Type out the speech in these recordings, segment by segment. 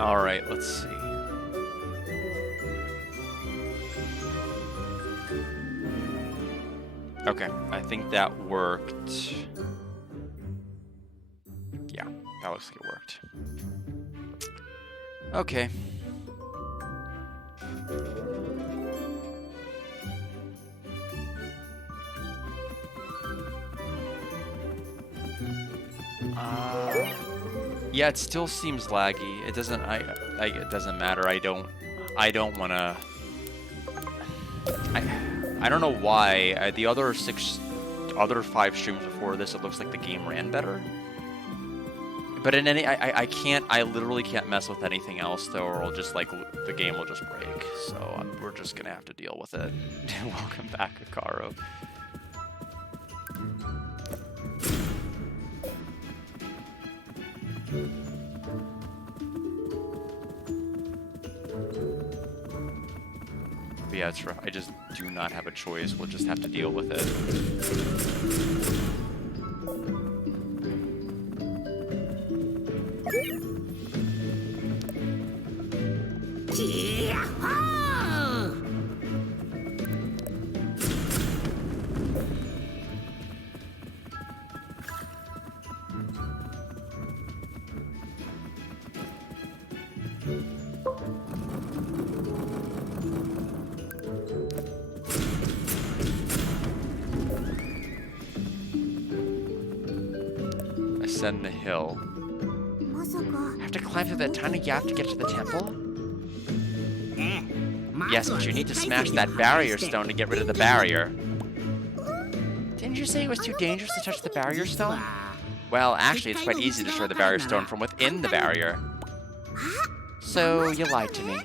All right, let's see. Okay, I think that worked. Yeah, that looks like it worked. Okay. Yeah, it still seems laggy. It doesn't. It doesn't matter. I don't wanna. I don't know why. The other 5 streams before this, it looks like the game ran better. But in any, I can't. I literally can't mess with anything else though, or it'll just the game will just break. So we're just gonna have to deal with it. Welcome back, Hikaru. But yeah, it's rough. I just do not have a choice. We'll just have to deal with it. Ascend the hill. Have to climb through that tiny gap to get to the temple? Yes, but you need to smash that barrier stone to get rid of the barrier. Didn't you say it was too dangerous to touch the barrier stone? Well, actually, it's quite easy to destroy the barrier stone from within the barrier. So, you lied to me.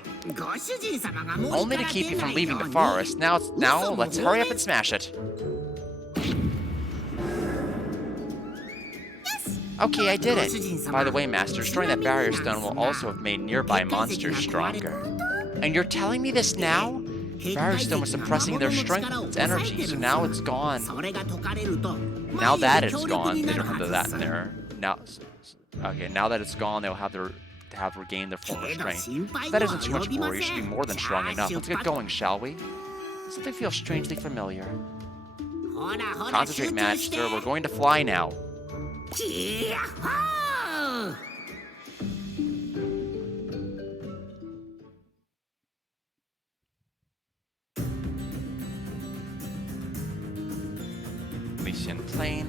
Only to keep you from leaving the forest. Now let's hurry up and smash it. Okay, I did it. By the way, Master, destroying that barrier stone will also have made nearby monsters stronger. And you're telling me this now? The barrier stone was suppressing their strength and its energy, so now it's gone. Now that it's gone, they don't have that in there. Now that it's gone, they'll have regained their former strength. That isn't too much worry. You should be more than strong enough. Let's get going, shall we? Something feels strangely familiar. Concentrate, Master. We're going to fly now. Elysian Plain.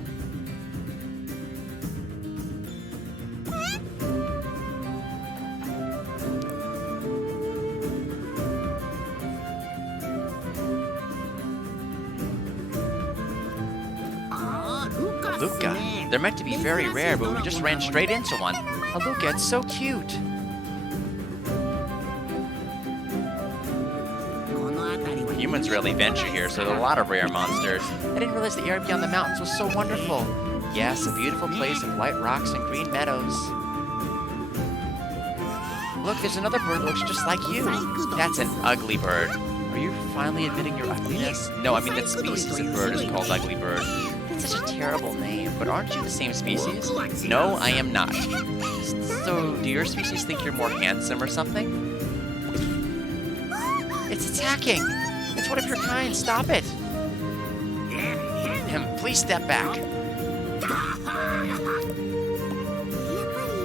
Luca. They're meant to be very rare, but we just ran straight into one. Oh, Luca, it's so cute. Humans rarely venture here, so there are a lot of rare monsters. I didn't realize the area beyond the mountains was so wonderful. Yes, a beautiful place of white rocks and green meadows. Look, there's another bird that looks just like you. That's an ugly bird. Are you finally admitting your ugliness? No, I mean that species of bird is called ugly bird. That's such a terrible name, but aren't you the same species? No, I am not. So, do your species think you're more handsome or something? It's attacking! It's one of your kind, stop it! Please step back. Do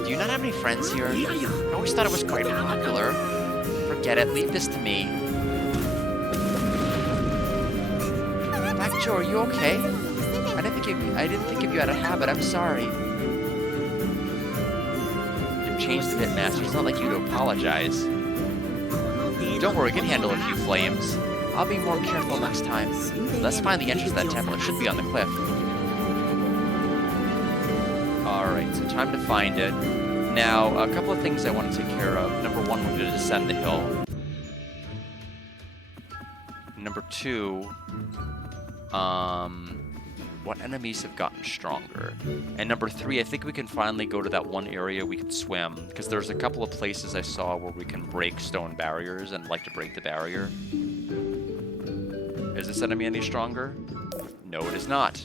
you not have any friends here? I always thought it was quite popular. Forget it, leave this to me. Black Joe, are you okay? I didn't think of you out of habit, I'm sorry. You've changed a bit, Master. It's not like you to apologize. Don't worry, we can handle a few flames. I'll be more careful next time. Let's find the entrance to that temple. It should be on the cliff. Alright, so time to find it. Now, a couple of things I want to take care of. Number one, we're going to descend the hill. Number two, What enemies have gotten stronger? And number 3, I think we can finally go to that one area we can swim, because there's a couple of places I saw where we can break stone barriers, and I'd like to break the barrier. Is this enemy any stronger? No, it is not.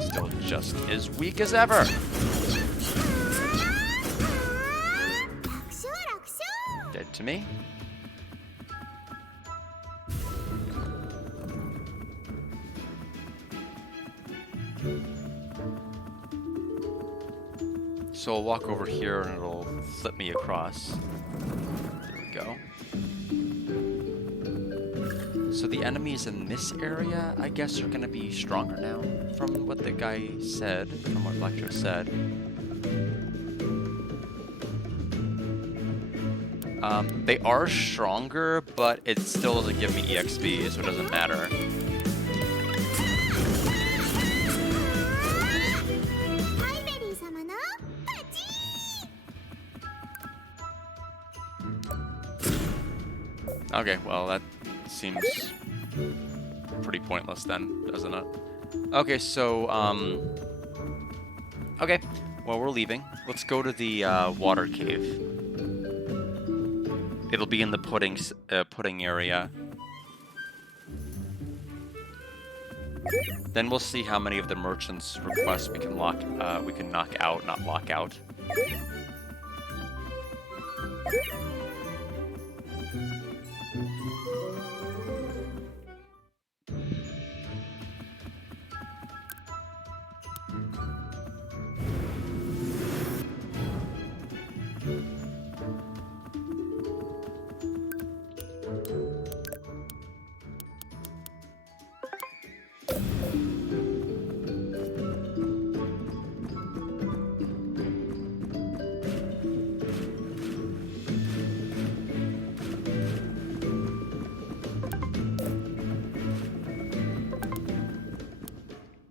Still just as weak as ever. Dead to me. So I'll walk over here and it'll flip me across. There we go. So the enemies in this area, I guess, are going to be stronger now, from what the guy said, from what Lecter said. They are stronger, but it still doesn't give me EXP, so it doesn't matter. Okay, well, that seems pretty pointless then, doesn't it? Okay, so, okay, well, we're leaving. Let's go to the water cave. It'll be in the pudding area. Then we'll see how many of the merchants' requests we can knock out, not lock out.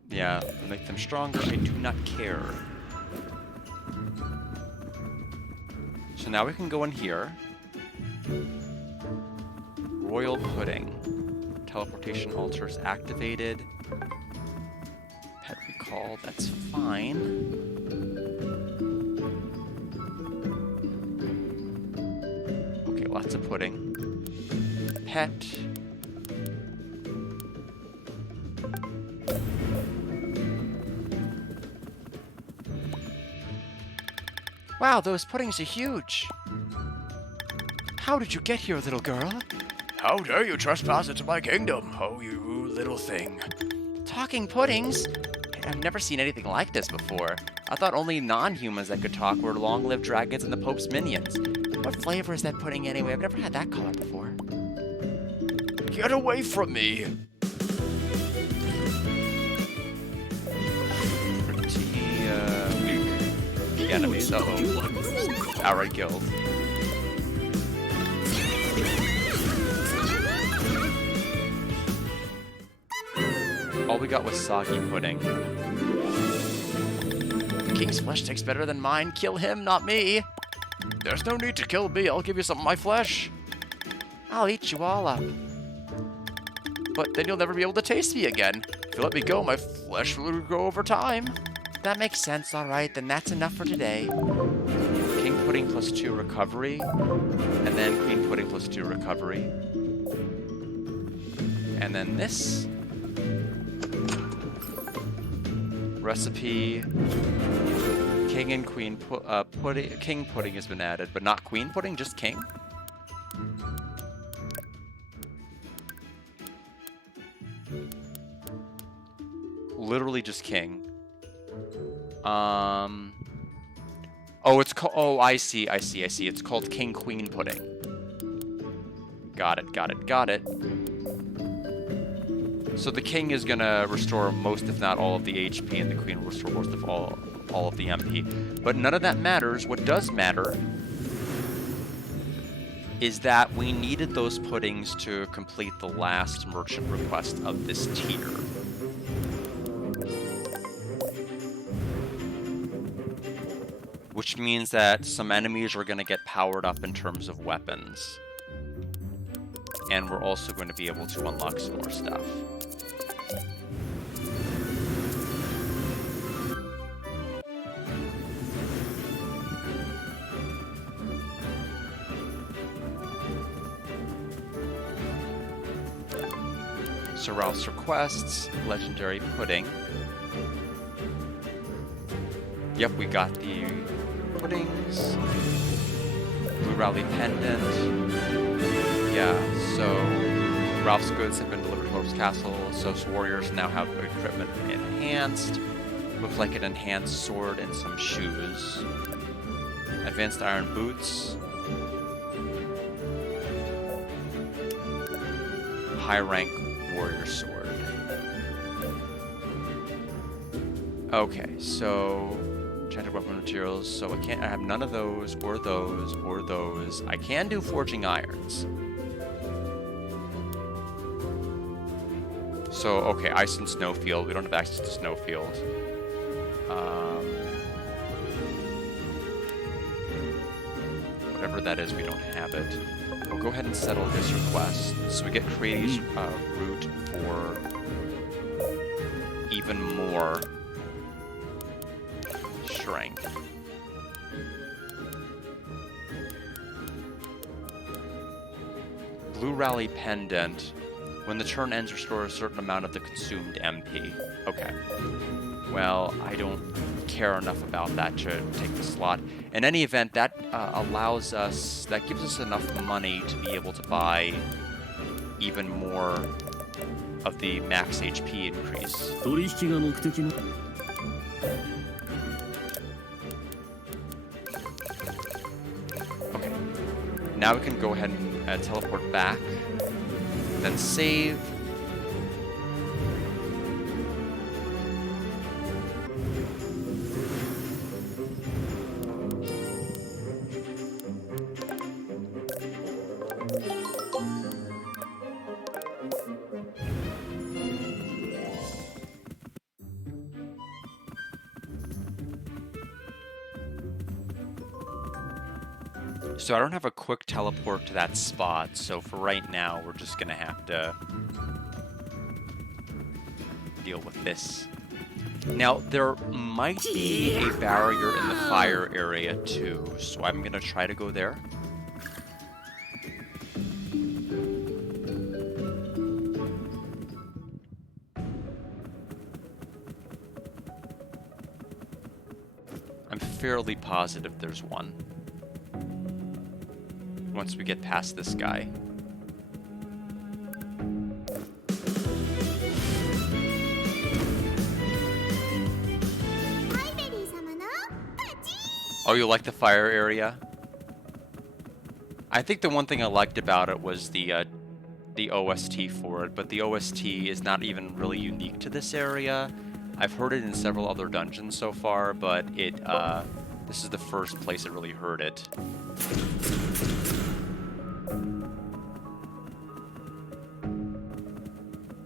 Yeah, make them stronger, I do not care. So now we can go in here. Royal Pudding. Teleportation altar is activated. Pet recall, that's fine. Okay, lots of pudding. Pet. Wow, those puddings are huge. How did you get here, little girl? How dare you trespass into my kingdom, oh you little thing. Talking puddings? I've never seen anything like this before. I thought only non-humans that could talk were long-lived dragons and the Pope's minions. What flavor is that pudding anyway? I've never had that color before. Get away from me! Weak enemies. Uh-oh. Outright killed. All we got was soggy pudding. The king's flesh tastes better than mine. Kill him, not me. There's no need to kill me. I'll give you some of my flesh. I'll eat you all up. But then you'll never be able to taste me again. If you let me go, my flesh will grow over time. That makes sense. All right, then that's enough for today. King pudding plus 2 recovery. And then queen pudding plus 2 recovery. And then this. Recipe. King and queen pudding. King pudding has been added, but not queen pudding, just king. Literally just king. Oh, it's called. Oh, I see. It's called king queen pudding. Got it. So the king is gonna restore most, if not all, of the HP, and the queen will restore most of all of the MP. But none of that matters. What does matter is that we needed those puddings to complete the last merchant request of this tier. Which means that some enemies are gonna get powered up in terms of weapons. And we're also going to be able to unlock some more stuff. So Ralph's requests, legendary pudding. Yep, we got the puddings. Blue Rally pendant. Yeah, so Ralph's goods have been delivered to Lord's castle, so warriors now have equipment enhanced. Looks like an enhanced sword and some shoes. Advanced iron boots. High rank warrior sword. Okay, so enchanted weapon materials. So I have none of those, or those, or those. I can do forging irons. So okay, ice and snowfield. We don't have access to snowfield. Whatever that is, we don't have it. We'll go ahead and settle his request. So we get creative route for even more strength. Blue Rally pendant. When the turn ends, restore a certain amount of the consumed MP. Okay. Well, I don't care enough about that to take the slot. In any event, that allows us, that gives us enough money to be able to buy even more of the max HP increase. Okay. Now we can go ahead and teleport back, then save. So I don't have a quick teleport to that spot, so for right now, we're just gonna have to deal with this. Now, there might be a barrier in the fire area too, so I'm gonna try to go there. I'm fairly positive there's one. Once we get past this guy. Oh, you like the fire area? I think the one thing I liked about it was the OST for it, but the OST is not even really unique to this area. I've heard it in several other dungeons so far, but this is the first place I really heard it.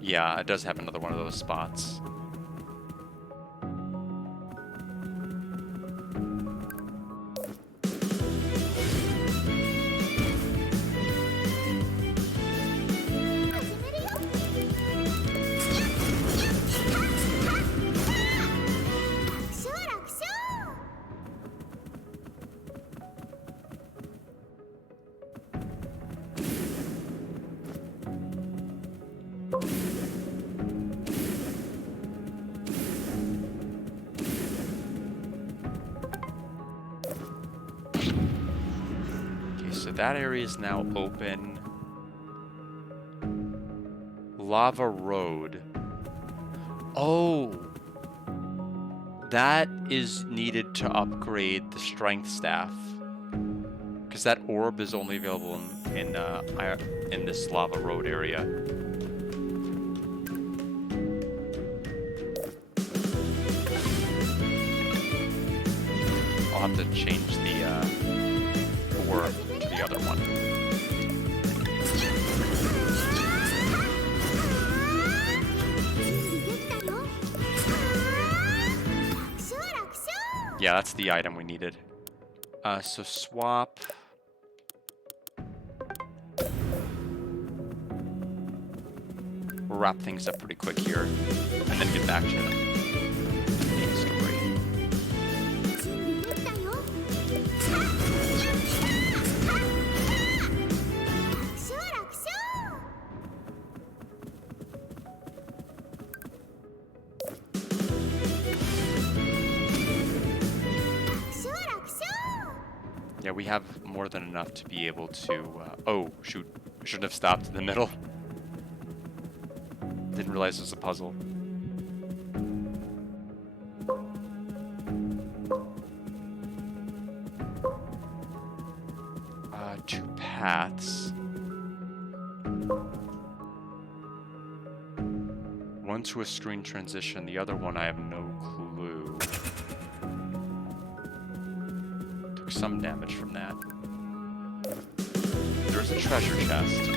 Yeah, it does have another one of those spots. So that area is now open. Lava Road. Oh! That is needed to upgrade the strength staff. Because that orb is only available in this Lava Road area. I'll have to change the orb to the other one. Yeah, that's the item we needed. So swap. We'll wrap things up pretty quick here, and then get back to the main story. Yeah, we have more than enough to be able to... oh, shoot. I shouldn't have stopped in the middle. Didn't realize it was a puzzle. Two paths. One to a screen transition, the other one I have no clue. Took some damage from that. There's a treasure chest.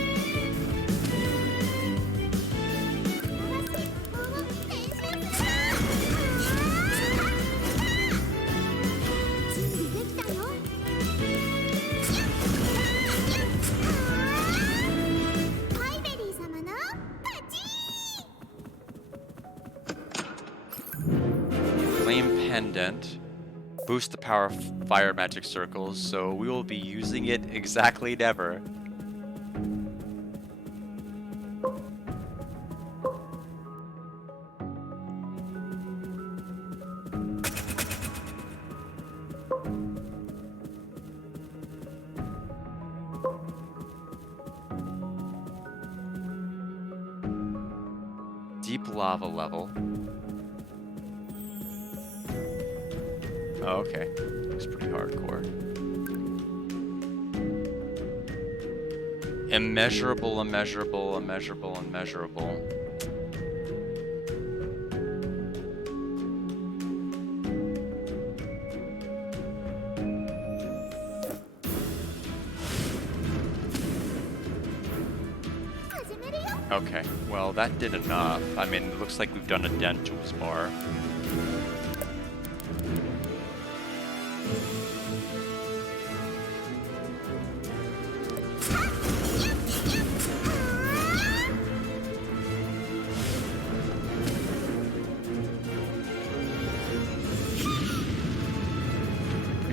Pendant. Boost the power of fire magic circles, so we will be using it exactly never. Deep lava level. Oh, okay. Looks pretty hardcore. Immeasurable, immeasurable, immeasurable, immeasurable. Okay, well that did enough. I mean, it looks like we've done a dent to his bar.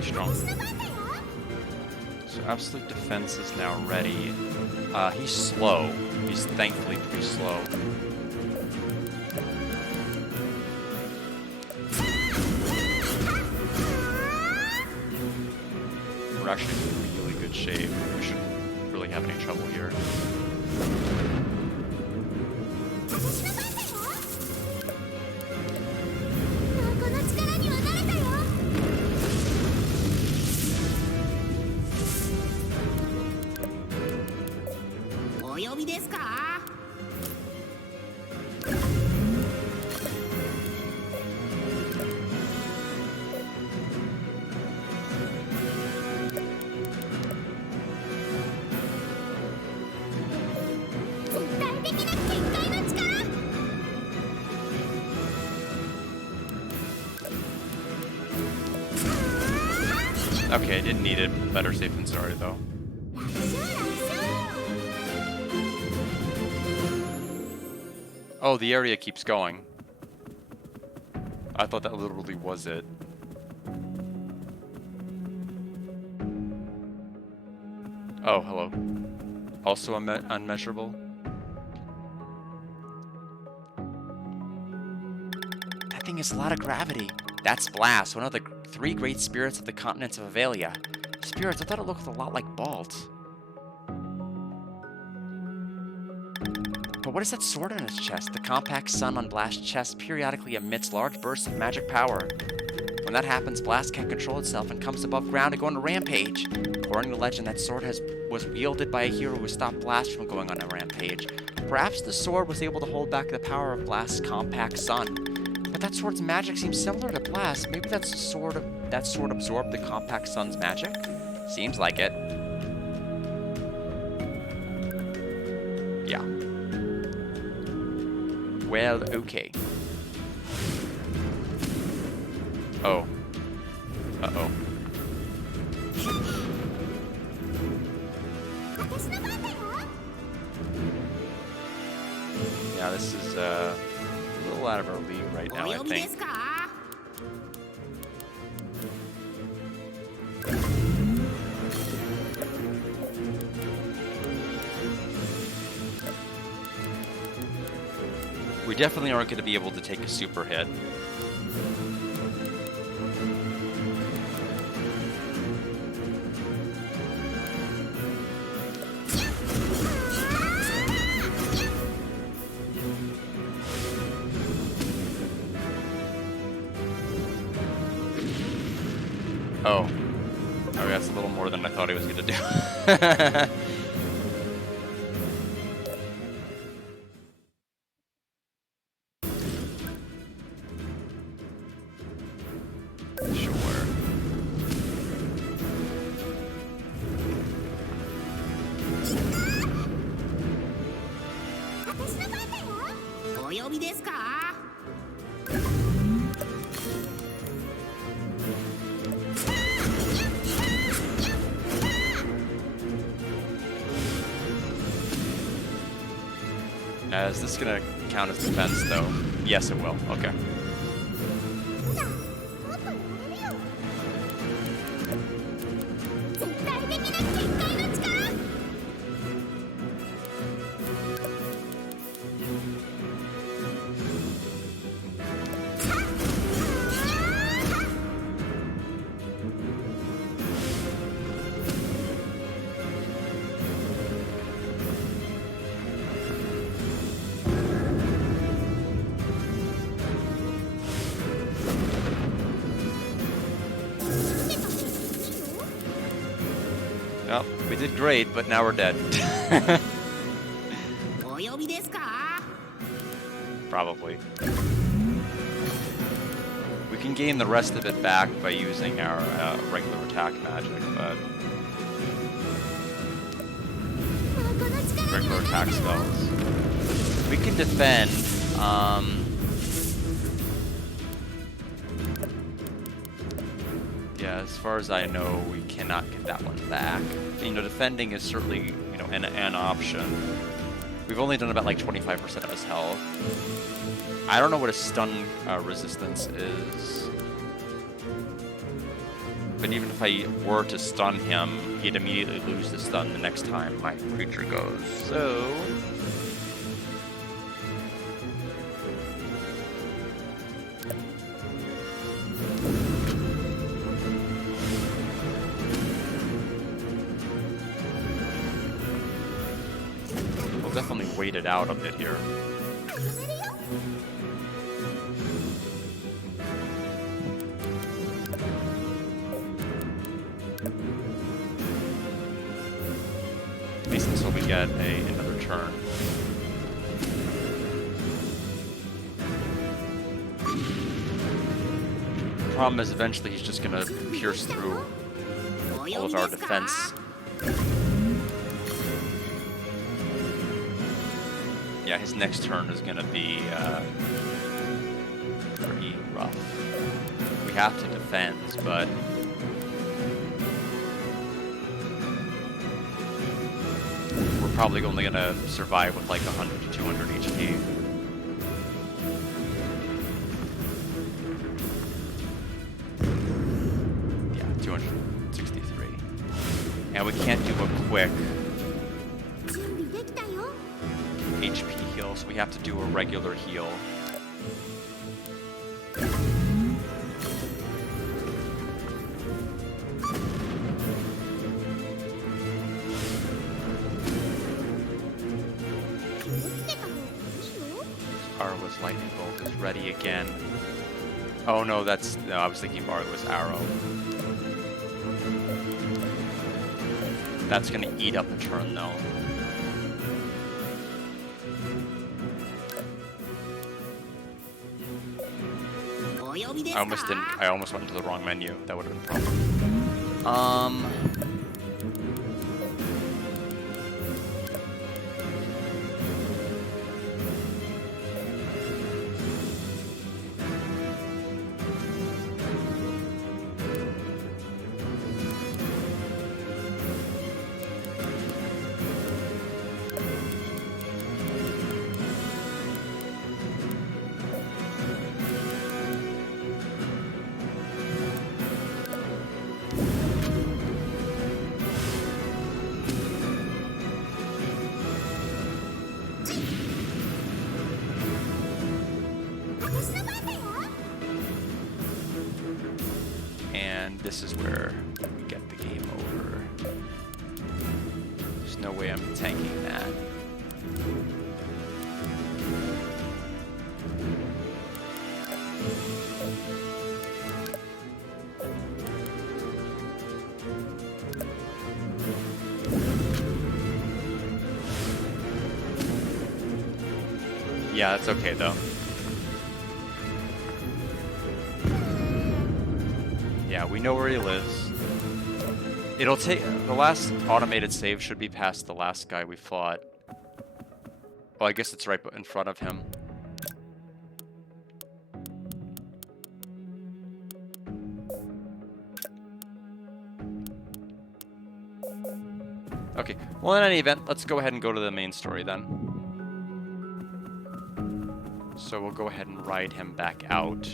Strong. So absolute defense is now ready. He's slow. He's thankfully pretty slow. We're actually in really good shape. We shouldn't really have any trouble here. Okay, I didn't need it. Better safe than sorry, though. Oh, the area keeps going. I thought that literally was it. Oh, hello. Also unmeasurable? That thing has a lot of gravity. That's Blast, one of the 3 great spirits of the continents of Avelia. Spirits, I thought it looked a lot like Balt. But what is that sword on his chest? The compact sun on Blast's chest periodically emits large bursts of magic power. When that happens, Blast can't control itself and comes above ground to go on a rampage. According to legend, that sword was wielded by a hero who stopped Blast from going on a rampage. Perhaps the sword was able to hold back the power of Blast's compact sun. But that sword's magic seems similar to Blast. Maybe that sword absorbed the compact sun's magic? Seems like it. Yeah. Well, okay. Oh. Uh-oh. Yeah, this is a little out of our league right now, I think. We definitely aren't going to be able to take a super hit. Oh. Oh, that's a little more than I thought he was going to do. Is this gonna count as defense, though? Yes, it will. Okay. Well, we did great, but now we're dead. Probably. We can gain the rest of it back by using our regular attack magic, but... regular attack spells. We can defend, yeah, as far as I know, we cannot get that one back. You know, defending is certainly, you know, an option. We've only done about like 25% of his health. I don't know what his stun resistance is. But even if I were to stun him, he'd immediately lose the stun the next time my creature goes. So... we'll definitely wait it out a bit here. At least until we get another turn. The problem is eventually he's just gonna pierce through all of our defense. Yeah, his next turn is gonna be pretty rough. We have to defend, but we're probably only gonna survive with like 100 to 200 HP. Yeah, 263. And we can't do a quick HP heal, so we have to do a regular heal. Arwa's lightning bolt is ready again. Oh no, no, I was thinking Arwa's arrow. That's gonna eat up a turn though. I almost went into the wrong menu. That would have been a problem. this is where we get the game over. There's no way I'm tanking that. Yeah, that's okay though. Yeah, we know where he lives. It'll take... The last automated save should be past the last guy we fought. Well, I guess it's right in front of him. Okay, well in any event, let's go ahead and go to the main story then. So we'll go ahead and ride him back out.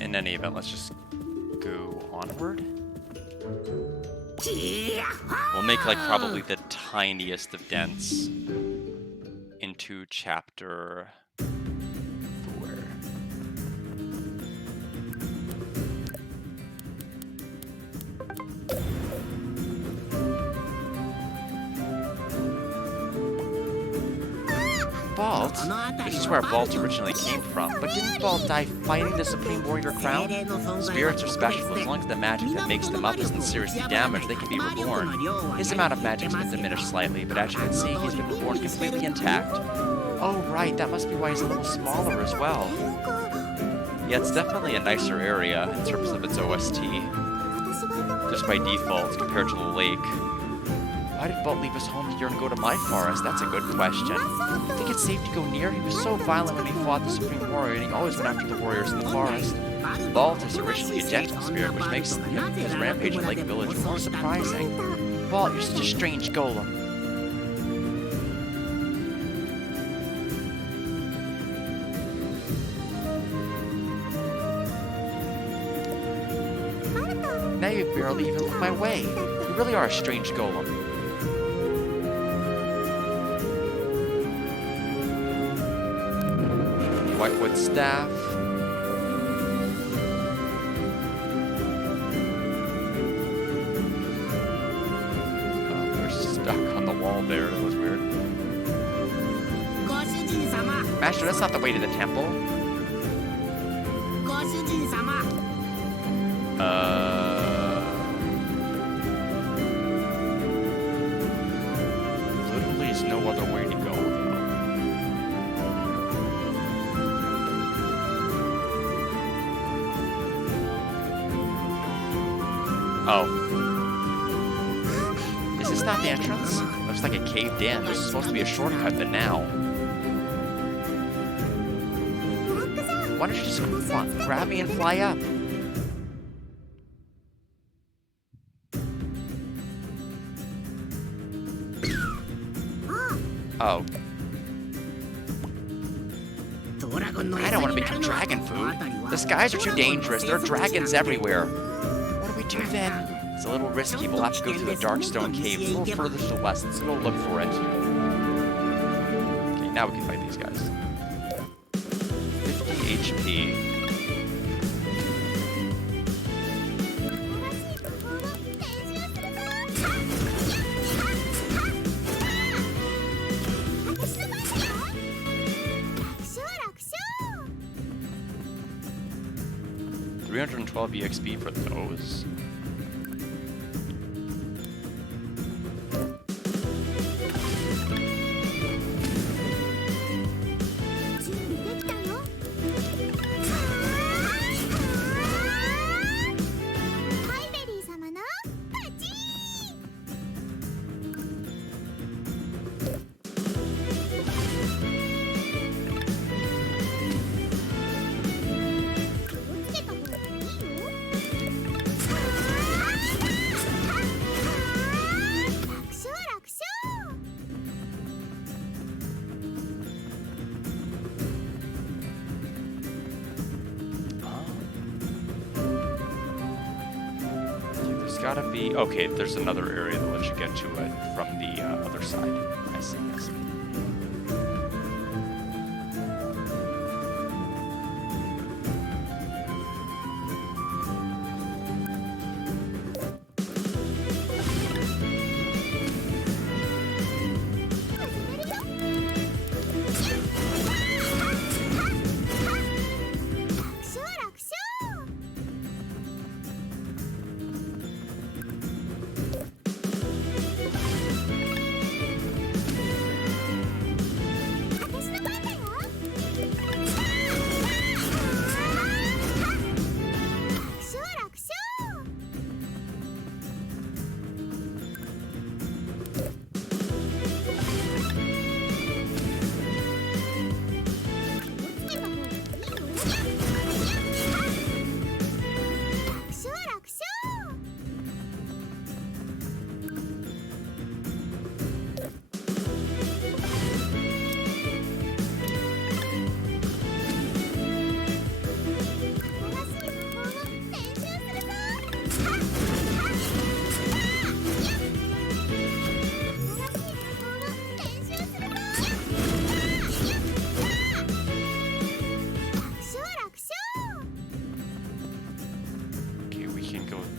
In any event, let's just go onward. We'll make like probably the tiniest of dents into chapter 4. Vault? This is where Vault originally came from, but didn't Vault die fighting the Supreme Warrior Crown? Spirits are special. As long as the magic that makes them up isn't seriously damaged, they can be reborn. His amount of magic's been diminished slightly, but as you can see, he's been reborn completely intact. Oh right, that must be why he's a little smaller as well. Yeah, it's definitely a nicer area in terms of its OST. Just by default, compared to the lake. Why did Vault leave his home here and go to my forest? That's a good question. You think it's safe to go near? He was so violent when he fought the Supreme Warrior, and he always went after the warriors in the forest. Vault is originally a gentle spirit, which makes his rampage in Lake Village more surprising. Vault, you're such a strange golem. Now you barely even look my way. You really are a strange golem. Whitewood staff. Oh, they're stuck on the wall there. That was weird. Master, that's not the way to the temple. Literally is no other way to go. Oh. Is this not the entrance? Looks like it caved in. This is supposed to be a shortcut, but now. Why don't you just grab me and fly up? Oh. I don't want to become dragon food. The skies are too dangerous. There are dragons everywhere. What do we do then? It's a little risky. We'll have to go through the dark stone cave a little further to the west. Let's go look for it. Okay, now we can fight these guys. 50 HP. $312 EXP for those. Gotta be okay. There's another area that lets you get to it from the other side. I see. I see.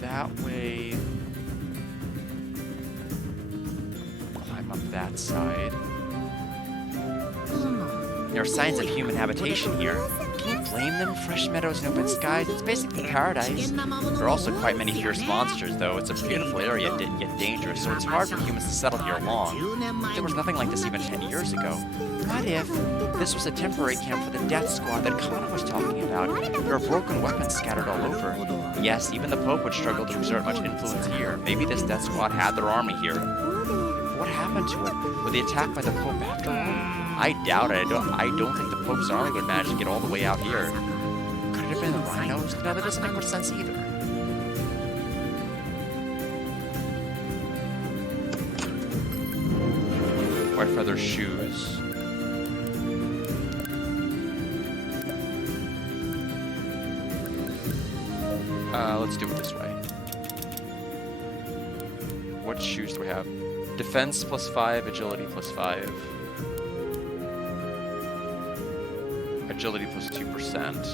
That way. Climb up that side. There are signs of human habitation here. Can you blame them? Fresh meadows and open skies. It's basically paradise. There are also quite many fierce monsters, though. It's a beautiful area, yet dangerous, so it's hard for humans to settle here long. There was nothing like this even 10 years ago. What if this was a temporary camp for the death squad that Connor was talking about? There are broken weapons scattered all over. Yes, even the Pope would struggle to exert much influence here. Maybe this death squad had their army here. What happened to it? Were they attacked by the Pope after all? I doubt it. I don't think the Pope's army would manage to get all the way out here. Could it have been the rhinos? No, that doesn't make much sense either. White feather shoes. Let's do it this way. What shoes do we have? Defense +5, agility +5. Agility +2%.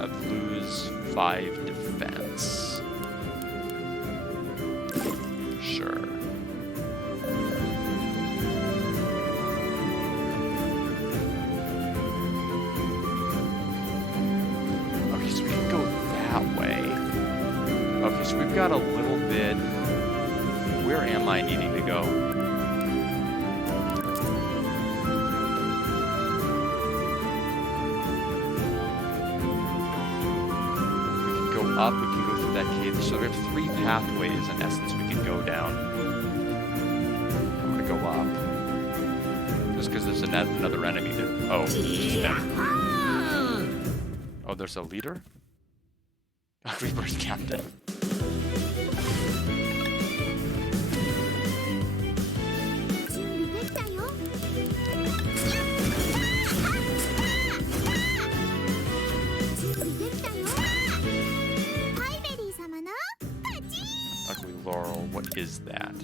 I'd lose 5 defense. Sure. Okay, so we can go that way. Okay, so we've got a little bit. Where am I needing to go? Up, we can go through that cave. So we have 3 pathways in essence we can go down. I'm gonna go up. Just because there's another enemy there. Oh, it's just them. Oh, there's a leader? Reaper's captain. What is that?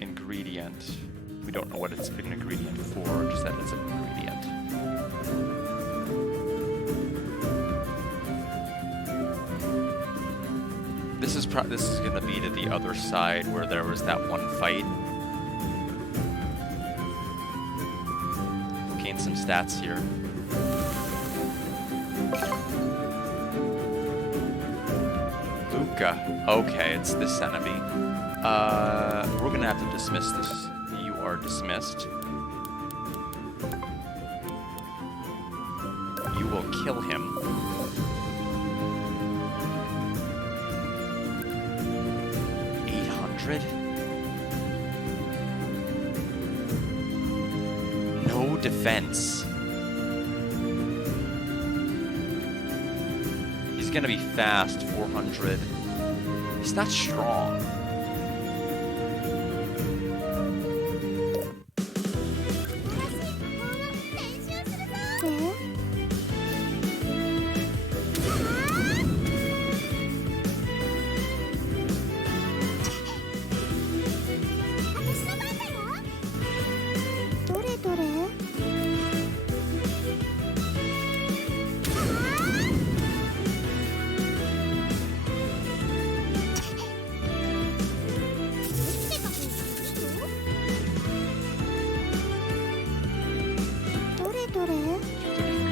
Ingredient. We don't know what it's an ingredient for, just that it's an ingredient. This is going to be to the other side where there was that one fight. Gain some stats here. Luca. Okay, it's this enemy. We're gonna have to dismiss this. You are dismissed. You will kill him. No defense. He's gonna be fast, 400. He's not strong.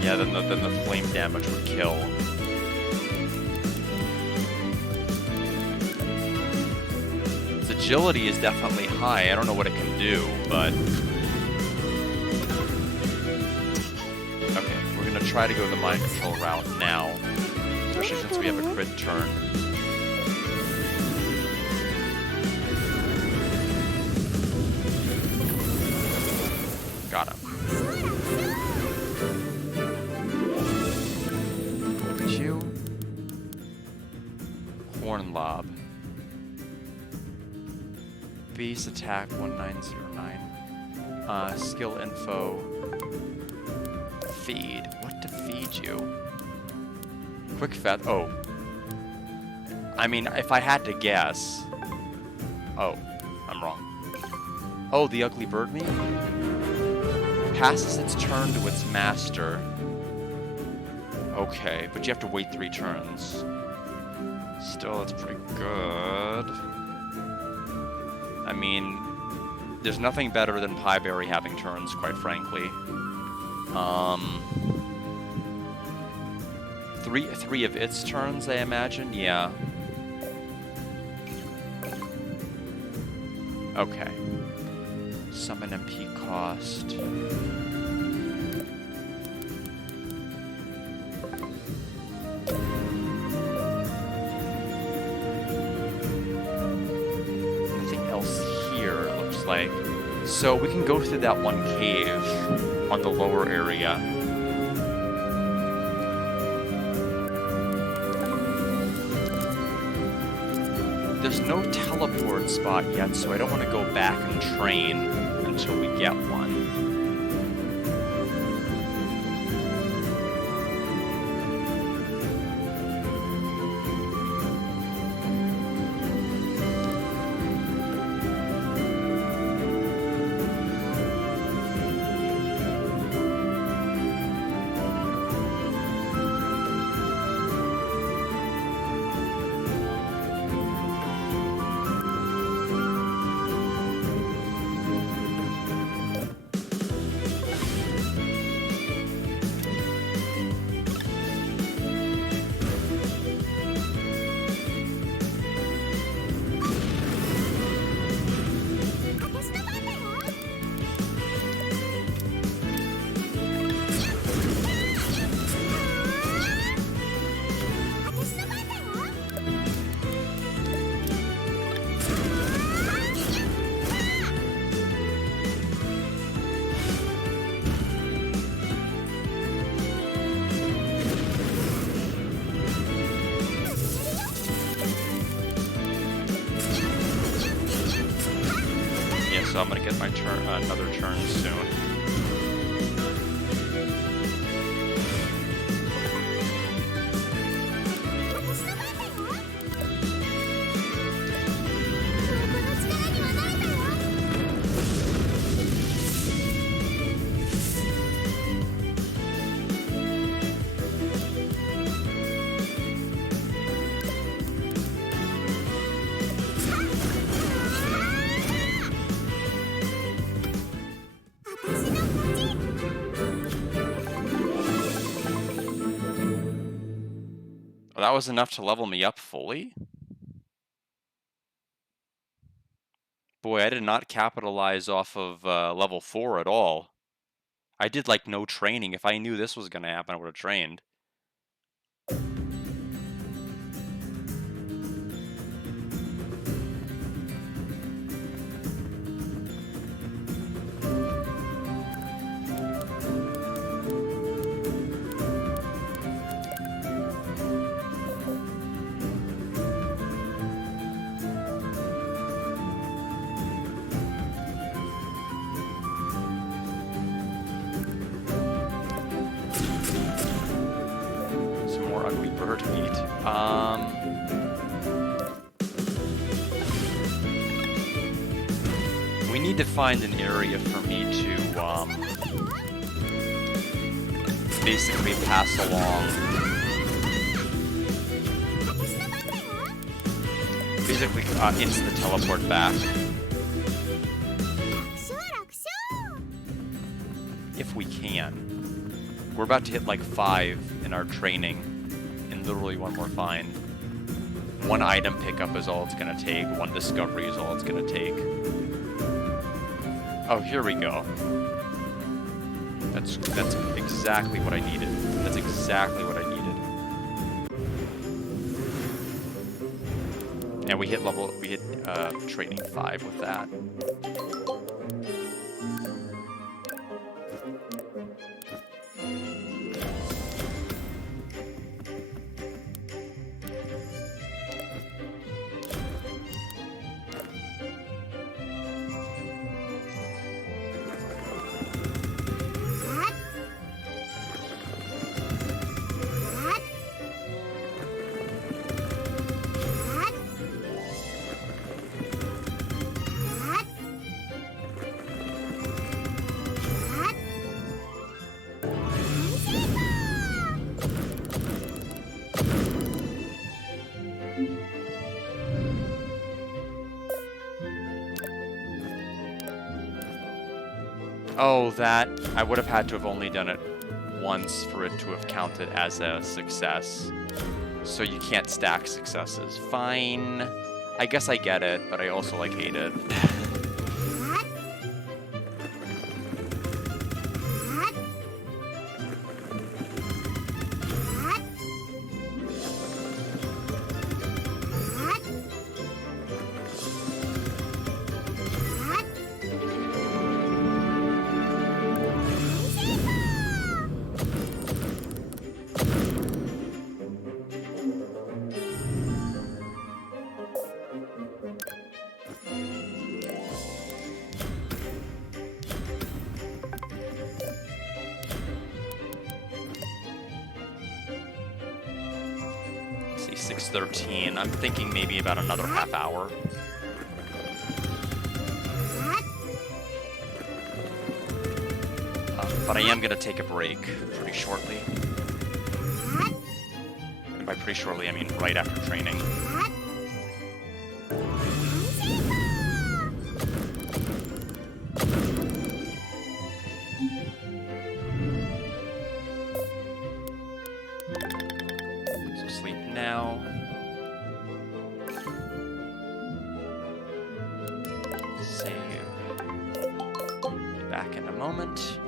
Yeah, then the flame damage would kill. Its agility is definitely high. I don't know what it can do, but... Okay, we're gonna try to go the mind control route now. Especially since we have a crit turn. Got him. Horn Lob. Base attack 1909. Skill info. Feed. What to feed you? Quick fat. Oh. I mean, if I had to guess. Oh, I'm wrong. Oh, the ugly bird meme? Passes its turn to its master. Okay, but you have to wait 3 turns. Still, it's pretty good. I mean, there's nothing better than Pieberry having turns, quite frankly. Three of its turns, I imagine? Yeah. Okay. Summon MP cost. Like, so we can go through that one cave on the lower area. There's no teleport spot yet, so I don't want to go back and train until we get one. So I'm gonna get my turn, another turn soon. Well, that was enough to level me up fully? Boy, I did not capitalize off of level 4 at all. I did like no training. If I knew this was going to happen, I would have trained. Some more ugly bird meat. We need to find an area for me to basically pass along. Basically instant teleport back. If we can. We're about to hit like 5 in our training, and literally one more find. One item pickup is all it's gonna take. One discovery is all it's gonna take. Oh, here we go. That's exactly what I needed. That's exactly what I needed. And we hit training 5 with that. Oh, that. I would have had to have only done it once for it to have counted as a success. So you can't stack successes. Fine. I guess I get it, but I also, like, hate it. See, 6:13. I'm thinking maybe about another half hour. But I am going to take a break pretty shortly. And by pretty shortly, I mean right after training. So sleep now. Save. Be back in a moment.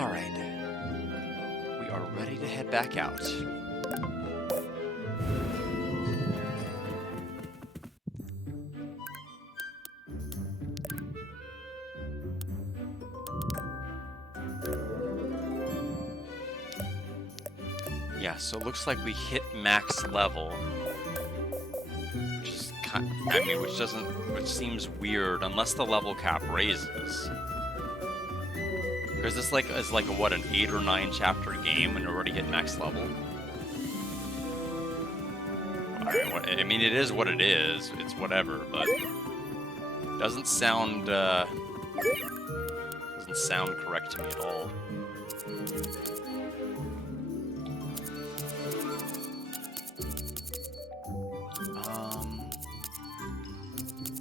Alright. We are ready to head back out. Yeah, so it looks like we hit max level. Which is kind I mean, which seems weird unless the level cap raises. Because this is like a, what, an 8 or 9 chapter game and already hit max level? I mean, it is what it is. It's whatever, but doesn't sound correct to me at all.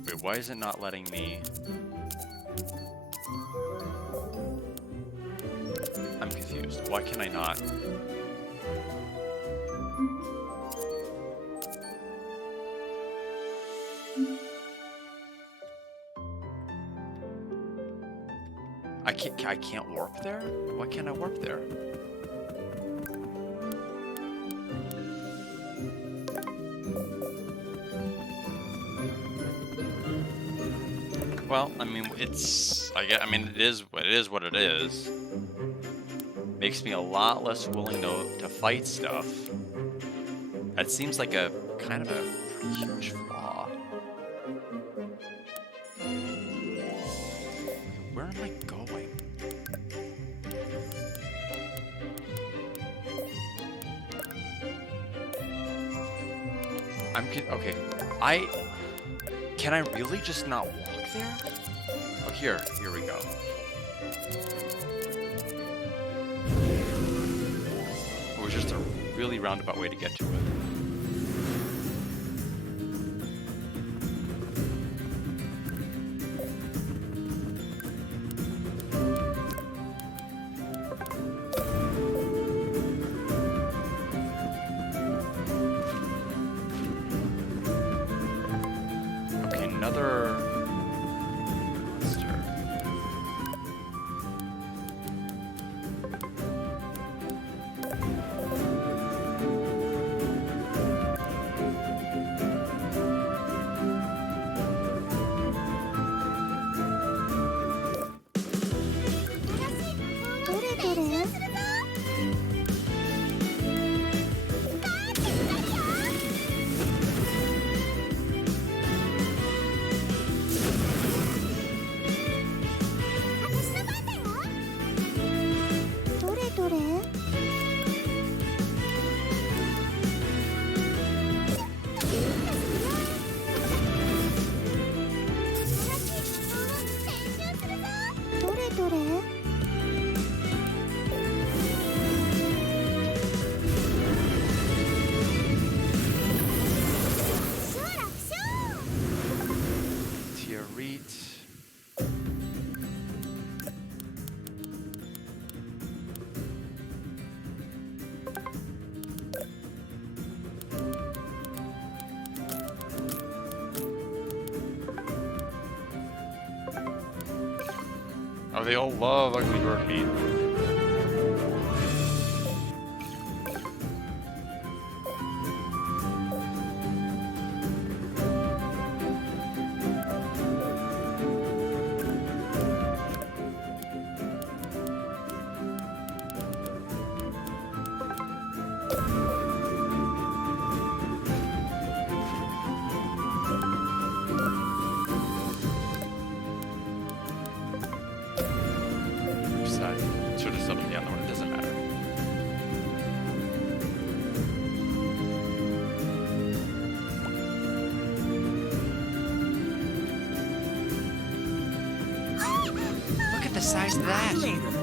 Wait, why is it not letting me? I'm confused. Why can I not? I can't warp there? Why can't I warp there? Well, I mean, I mean, it is what it is. Makes me a lot less willing to fight stuff. That seems like a kind of a pretty huge flaw. Where am I going? Okay. Can I really just not walk there? Oh, here we go. It was just a really roundabout way to get to it. Oh, they all love ugly bird meat. Should have summoned the other one, it doesn't matter. Look at the size of that!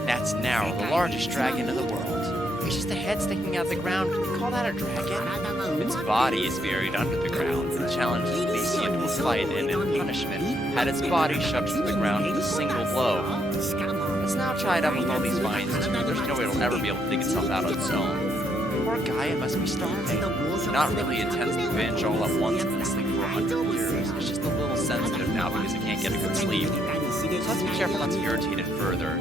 That's now the largest dragon in the world. It's just the head sticking out the ground. Can you call that a dragon? Its body is buried under the ground. The challenge is Macian to a fight and in punishment had its body shoved to the ground with a single blow. It's now tied up with all these vines too. There's no way it'll ever be able to dig itself out on its own. Poor guy, it must be starving. Not really intends to binge all at once and sleep for 100 years. It's just a little sensitive now because it can't get a good sleep. So let's be careful not to irritate it further.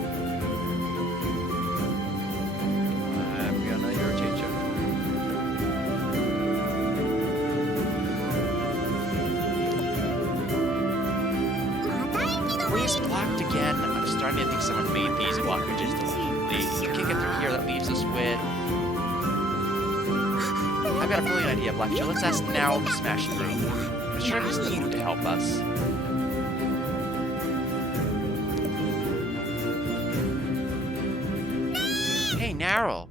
way is blocked again. I'm starting to think someone made these blockages deliberately. You can't get through here. That leaves us with... I've got a brilliant idea, Blackjack. Let's ask now to smash through. I'm sure he's in the mood to help us. Hey, Narrow.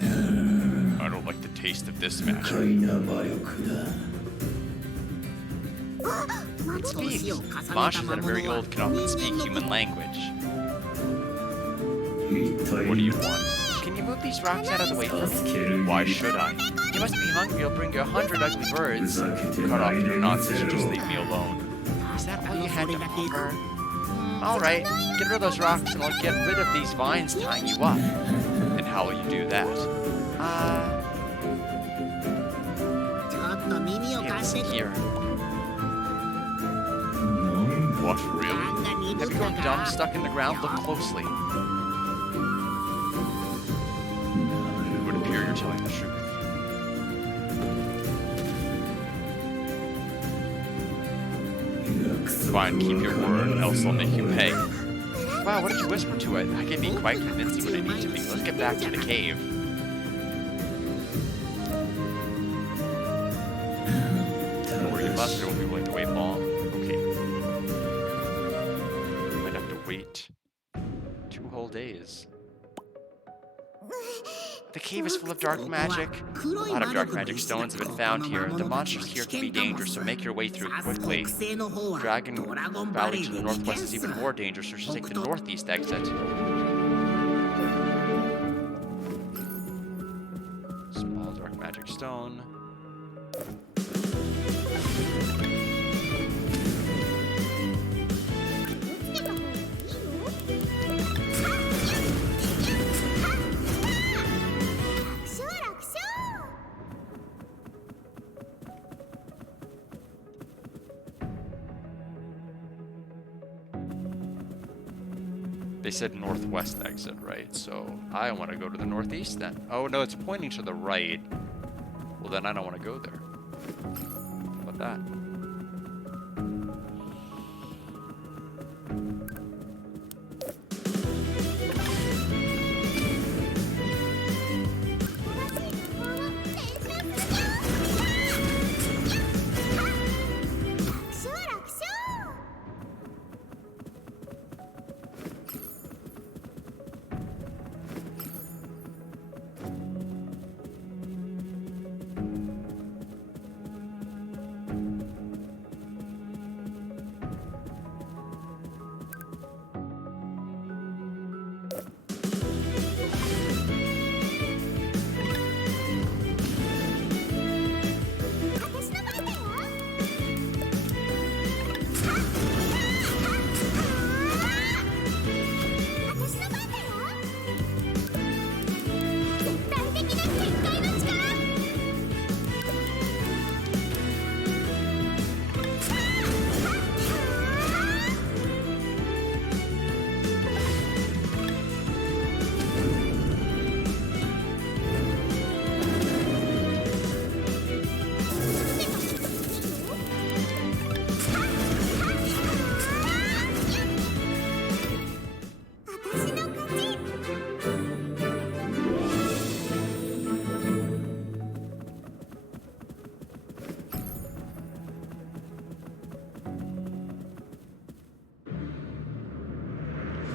I don't like the taste of this magic. It speaks. Monsters that are very old can often speak human language. What do you want? Can you move these rocks out of the way for me? Why should I? You must be hungry. I'll bring you 100 ugly birds. Cut off your nonsense and just leave me alone. Is that all you had to offer? Alright, get rid of those rocks and I'll get rid of these vines tying you up. And how will you do that? Listen here. What, really? Have you gone dumb, stuck in the ground? Look closely. It would appear you're telling the truth. Fine, keep your word, else I'll make you pay. Wow, what did you whisper to it? I can be quite convincing what it needs to be. Let's get back to the cave. Where you left, it won't be willing to wait long. Okay. Might have to wait 2 whole days. The cave is full of dark magic. A lot of dark magic stones have been found here. The monsters here can be dangerous, so make your way through quickly. Dragon Valley to the northwest is even more dangerous, so you should take the northeast exit. Small dark magic stone. They said northwest exit, right? So I want to go to the northeast then. Oh no, it's pointing to the right. Well then I don't want to go there. How about that?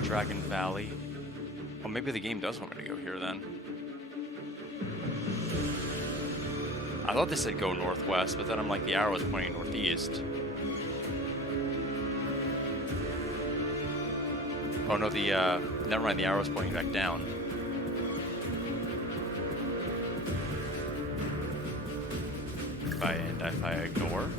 Dragon Valley. Well, maybe the game does want me to go here then. I thought they said go northwest, but then I'm like, the arrow is pointing northeast. Oh no, never mind, the arrow is pointing back down. If I ignore.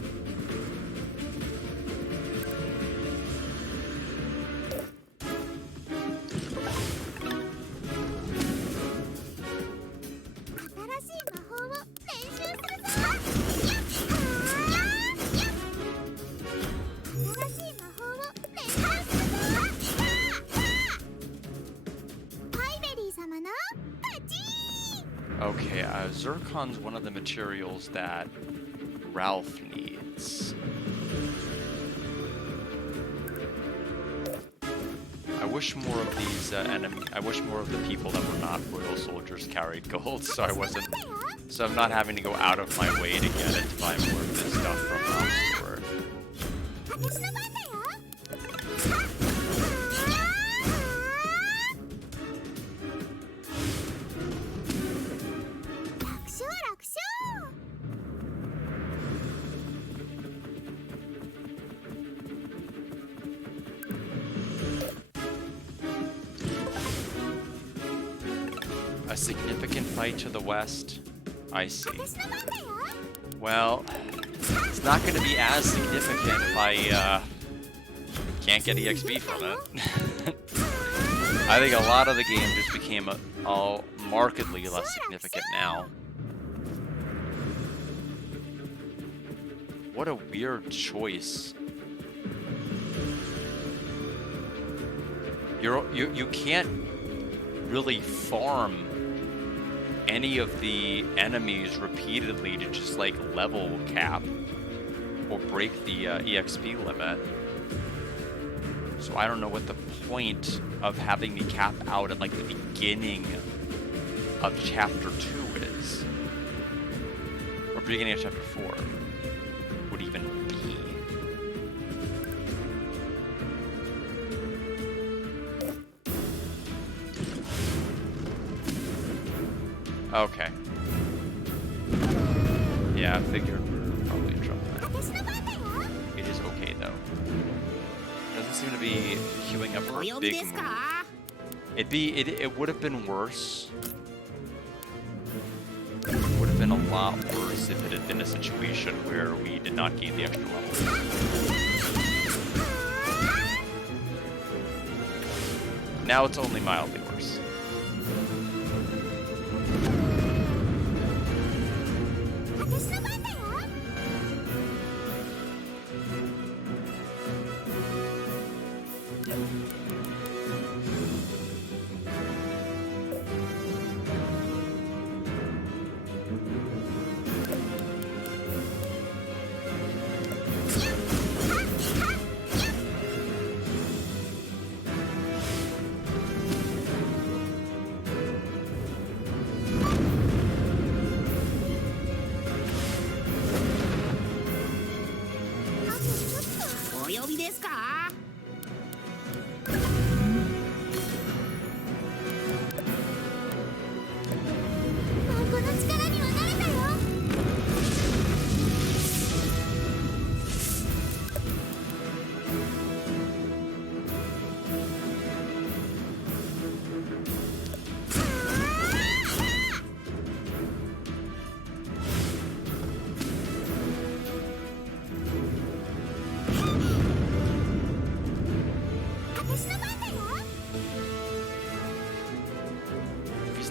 Okay, Zircon's one of the materials that Ralph needs. wish more of these I wish more of the people that were not royal soldiers carried gold, so I'm not having to go out of my way to get it to buy more of this stuff from the store. A significant fight to the west? I see. Well, it's not going to be as significant if I can't get EXP from it. I think a lot of the game just became all markedly less significant now. What a weird choice. You can't really farm any of the enemies repeatedly to just like level cap or break the EXP limit. So I don't know what the point of having me cap out at like the beginning of chapter 2 is, or beginning of chapter 4 would even be. Okay. Yeah, I figured we're probably in trouble now. It is okay though. Doesn't seem to be queuing up for a big move. It would have been worse. It would have been a lot worse if it had been a situation where we did not gain the extra level. Now it's only mildly worse.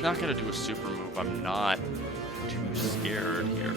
Not gonna do a super move. I'm not too scared here.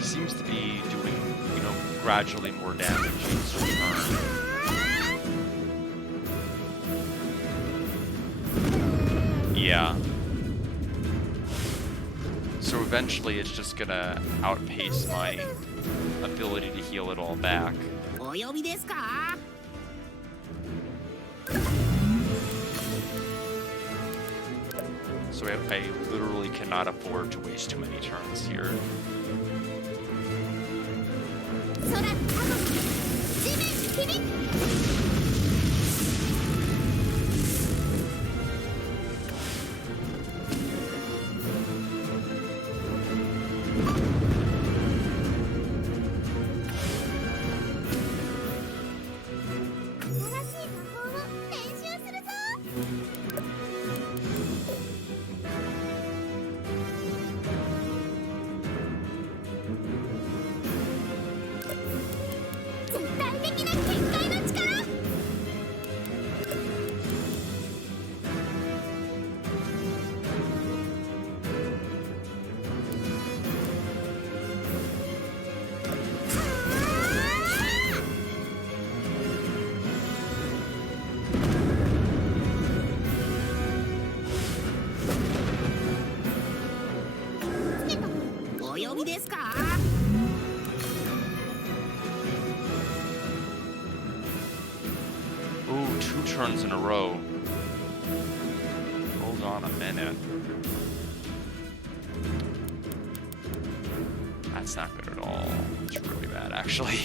Seems to be doing, gradually more damage each turn. Yeah. So eventually it's just gonna outpace my ability to heal it all back. So I literally cannot afford to waste too many turns here. Ooh, 2 turns in a row. Hold on a minute. That's not good at all. It's really bad, actually.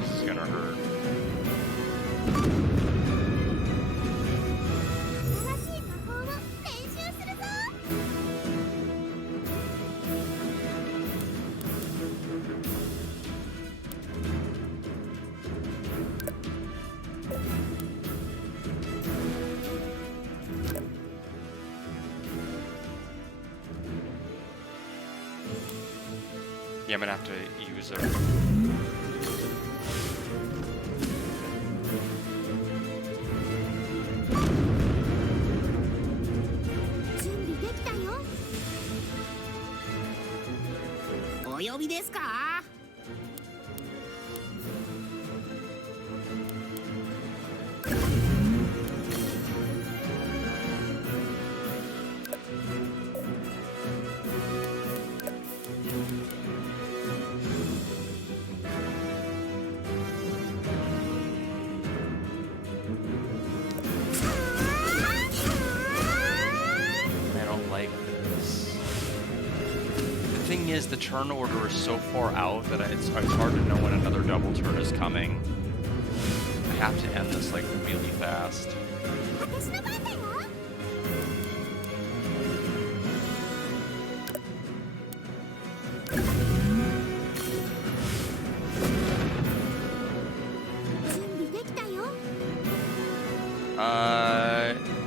This is gonna hurt. Yeah, I'm gonna have to use a... I don't like this. The thing is, the turn order is so far out that it's hard to know when another double turn is coming. I have to end this, like, really fast.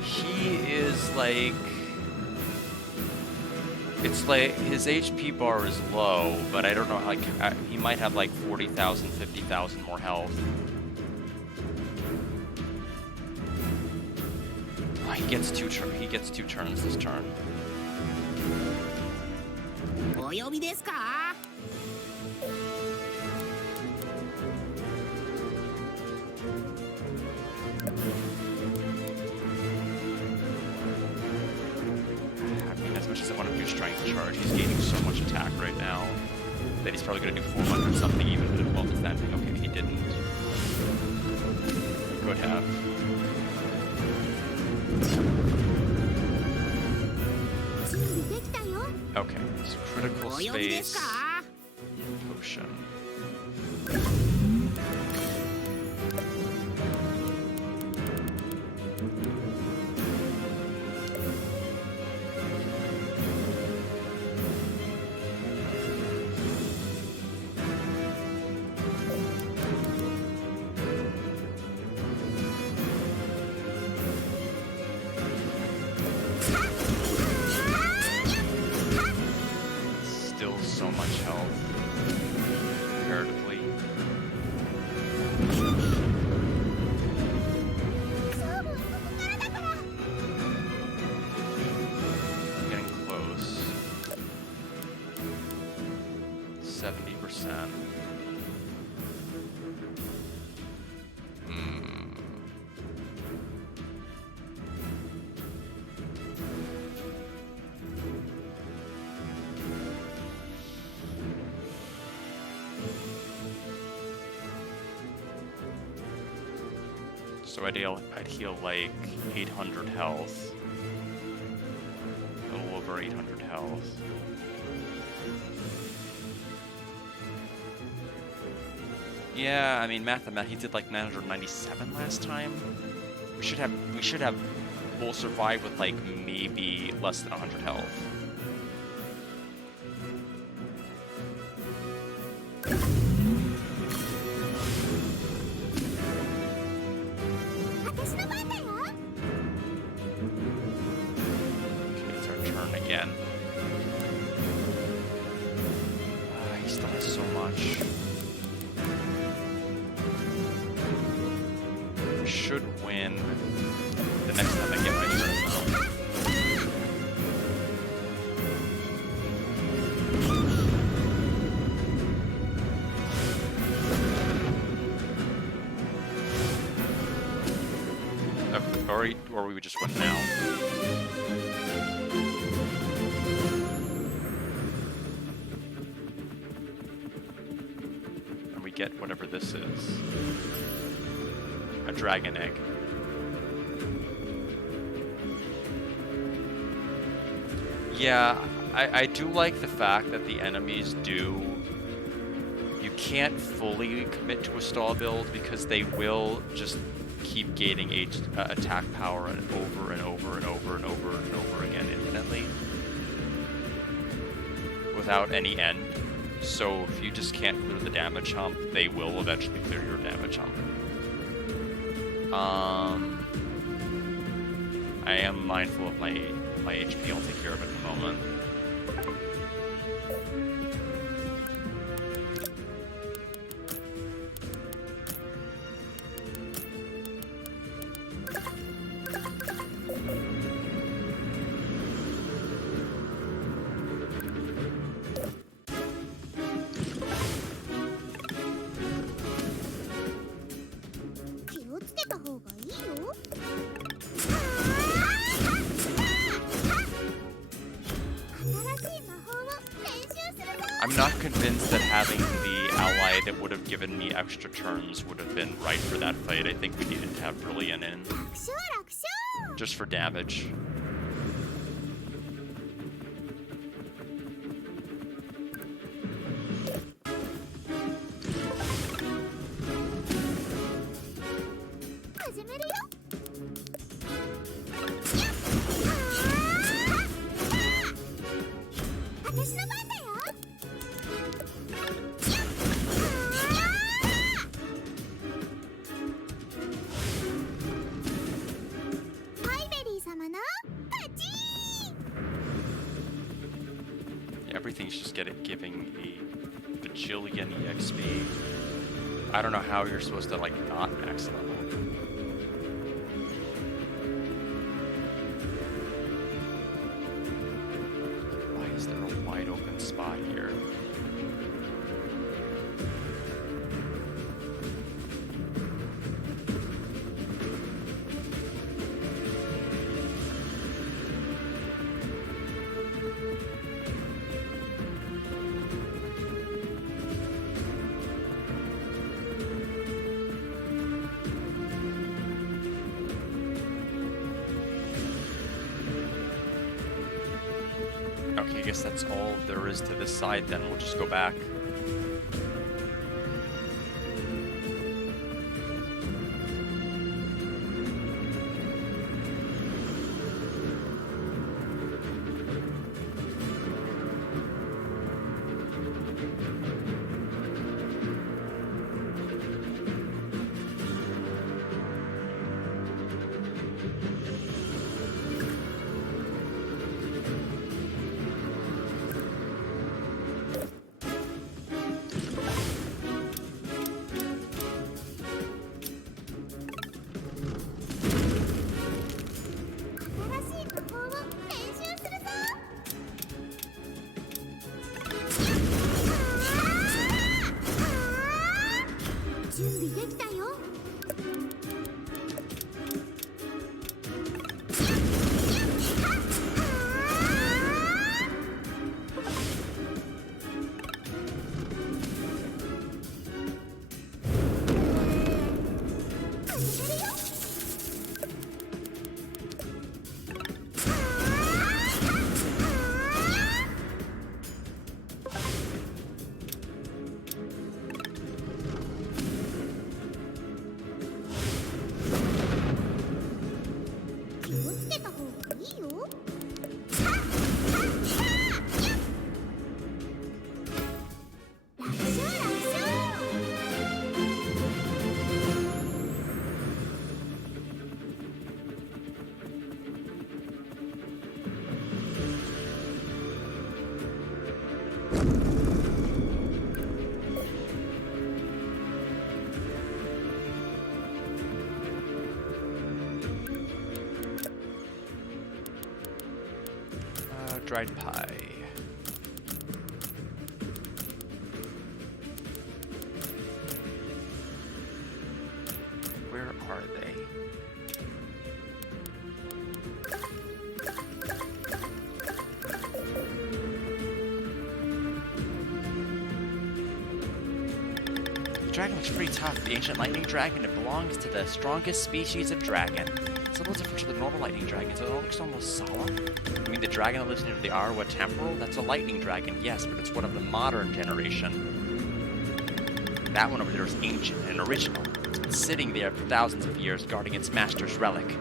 He is like... It's like his HP bar is low, but I don't know, like, he might have like 40,000, 50,000 more health. Oh, he gets two turns this turn. As much as I want to do strength charge, he's gaining so much attack right now that he's probably going to do 400 something even while defending. Okay, he didn't. Could have. Okay, so critical space potion. So much health, comparatively. Getting close. 70%. So I'd heal like 800 health. over 800 health. Yeah, I mean, he did like 997 last time. We should have, we'll survive with like maybe less than 100 health. Okay, it's our turn again. He still has so much. Should win the next time I get my turn, though. Or we would just win now. And we get whatever this is. A dragon egg. Yeah, I do like the fact that the enemies do... You can't fully commit to a stall build because they will just keep gaining attack power and over and over and over and over and over again infinitely. Without any end. So if you just can't clear the damage hump, they will eventually clear your damage hump. I am mindful of my HP. I'll take care of it in a moment. I'm not convinced that having the ally that would have given me extra turns would have been right for that fight. I think we needed to have Brilliant in. Just for damage. Everything's just giving a bajillion EXP. I don't know how you're supposed to, like, not max level. Why is there a wide open spot here? Okay, I guess that's all there is to this side then. We'll just go back. Dried pie. Where are they? The dragon looks pretty tough. The ancient lightning dragon, it belongs to the strongest species of dragon. It's a little different from the normal lightning dragons. It looks almost solemn. I mean, the dragon that lives near the Arwa Temple, that's a lightning dragon, yes, but it's one of the modern generation. That one over there is ancient and original. It's been sitting there for thousands of years guarding its master's relic.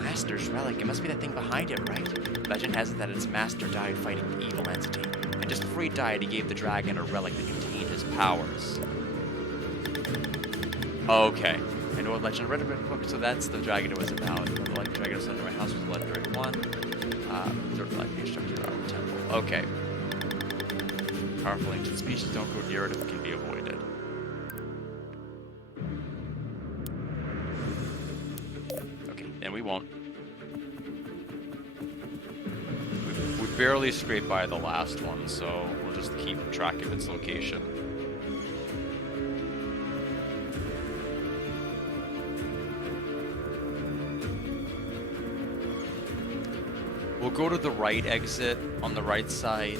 Master's relic? It must be that thing behind it, right? Legend has it that its master died fighting the evil entity. And just before he died, he gave the dragon a relic that contained his powers. Okay. I know what legend I read in a book, so that's the dragon it was about. The lightning dragon was under my house was a legendary one. Third lightning structure out of the temple. Okay. Powerful ancient species, don't go near it if it can be avoided. Okay, and we won't. We barely scraped by the last one, so we'll just keep track of its location. We'll go to the right exit on the right side.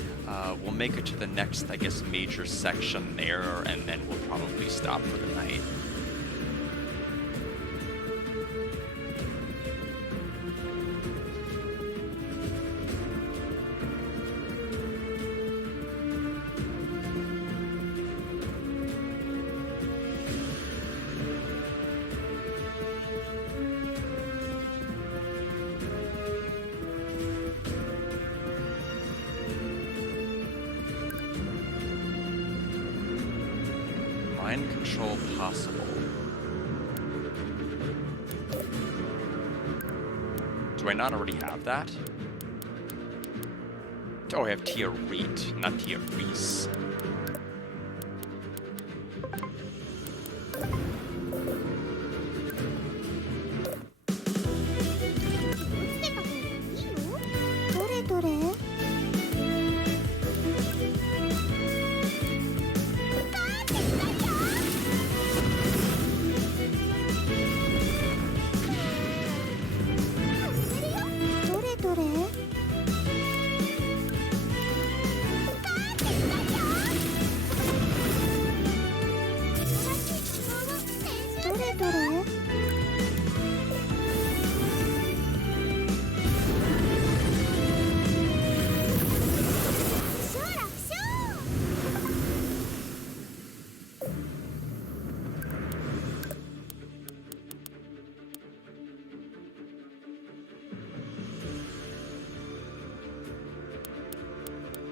We'll make it to the next, I guess, major section there, and then we'll probably stop for the night. Mind control possible. Do I not already have that? Oh, I have Tia Reet, not Tia Reese.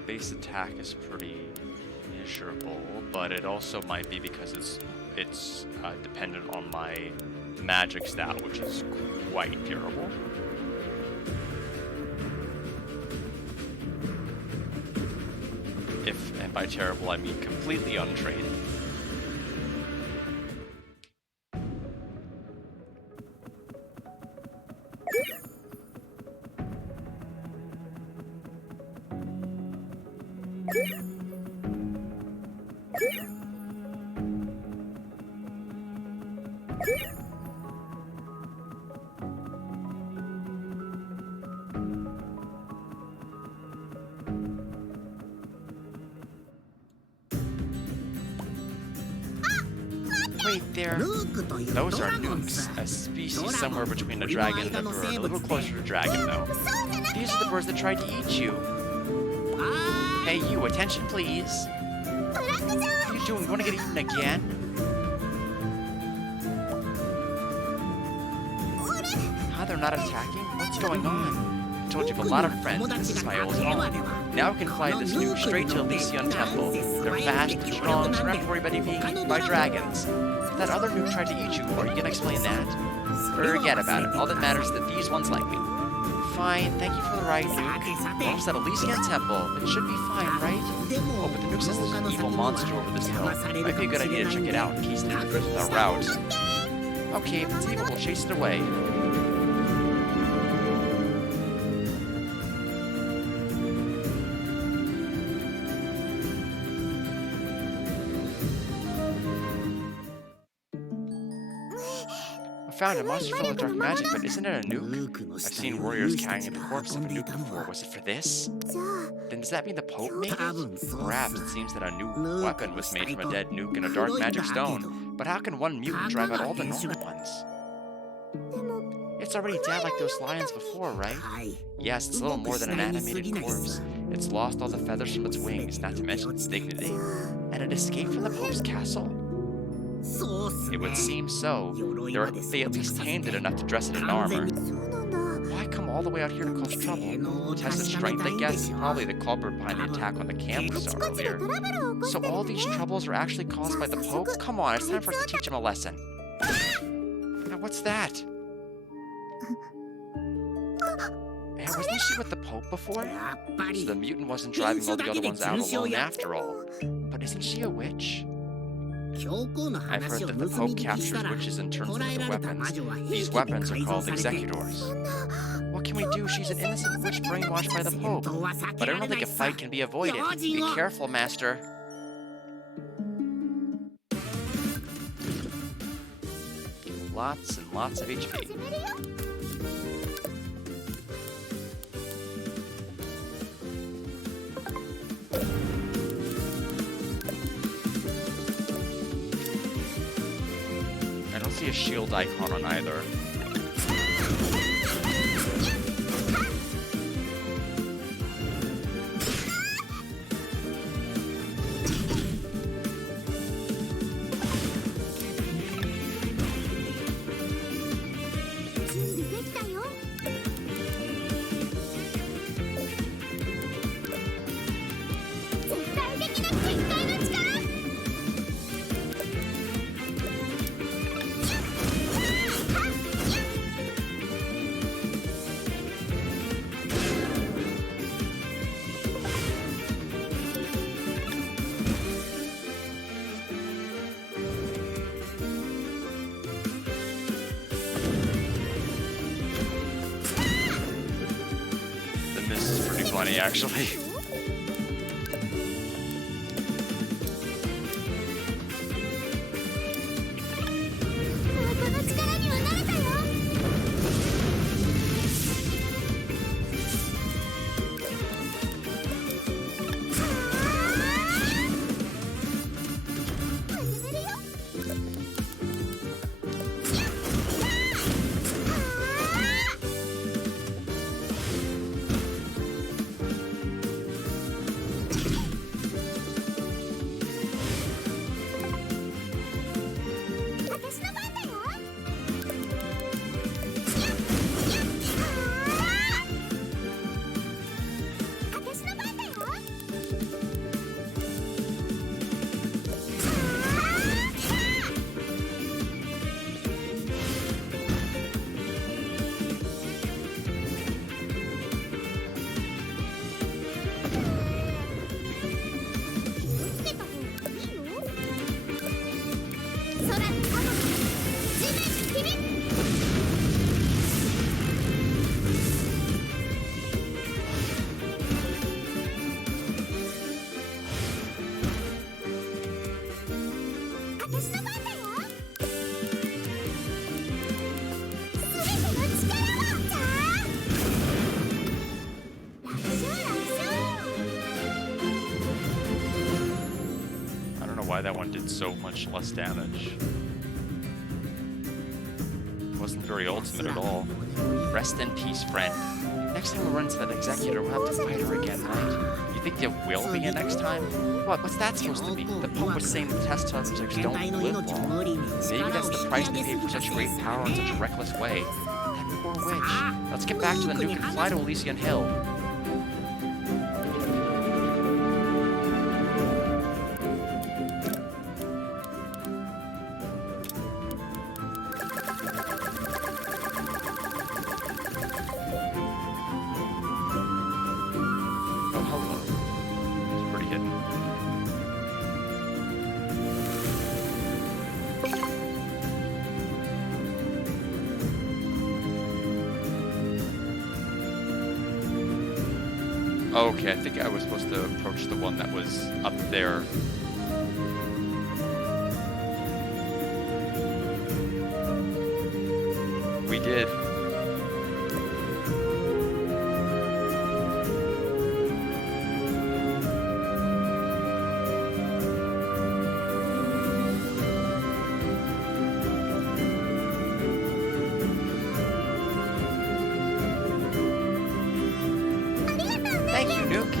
Base attack is pretty miserable, but it also might be because it's dependent on my magic stat, which is quite terrible. And by terrible, I mean completely untrained. Wait there. Those are nukes, a species somewhere between a dragon and a bird. A little closer to dragon, though. These are the birds that tried to eat you. Hey, you, attention, please. What are you doing? You want to get eaten again? Huh, they're not attacking? What's going on? I told you have a lot of friends. This is my old home. Now I can fly this nuke straight to Elysion Temple. They're fast and strong, so not to worry about being eaten by dragons. That other nuke tried to eat you. Are you gonna explain that? Forget about it. All that matters is that these ones like me. Fine, thank you for the ride, nuke. Almost at Elysian Temple. It should be fine, right? Oh, but the nuke says there's an evil monster over this hill. Might be a good idea to check it out in case it interferes with our route. Okay, if it's evil, we'll chase it away. found a monster filled with dark magic, but isn't it a nuke? I've seen warriors carrying the corpse of a nuke before. Was it for this? Then does that mean the Pope made it? Perhaps it seems that a new weapon was made from a dead nuke and a dark magic stone. But how can one mutant drive out all the normal ones? It's already dead like those lions before, right? Yes, it's a little more than an animated corpse. It's lost all the feathers from its wings, not to mention its dignity. And it escaped from the Pope's castle? It would seem so. They at least tamed it enough to dress it in armor. Why come all the way out here to cause trouble? Test its strength, I guess? Probably the culprit behind the attack on the camp we saw earlier. So all these troubles are actually caused by the Pope? Come on, it's time for us to teach him a lesson. Now what's that? Hey, wasn't she with the Pope before? So the mutant wasn't driving all the other ones out alone after all. But isn't she a witch? I've heard that the Pope captures witches and turns them into weapons. These weapons are called executors. What can we do? She's an innocent witch brainwashed by the Pope. But I don't think a fight can be avoided. Be careful, Master. Lots and lots of HP. I don't see a shield icon on either. Funny, actually. Why that one did so much less damage. It wasn't very ultimate at all. Rest in peace, friend. Next time we run into that executor, we'll have to fight her again, right? You think there will be a next time? What's that supposed to mean? The Pope was saying the test subjects don't live long. Maybe that's the price to pay for such great power in such a reckless way. That poor witch. Let's get back to the nuke and fly to Elysian Hill. Okay, I think I was supposed to approach the one that was up there. We did. Thank you, Nuke.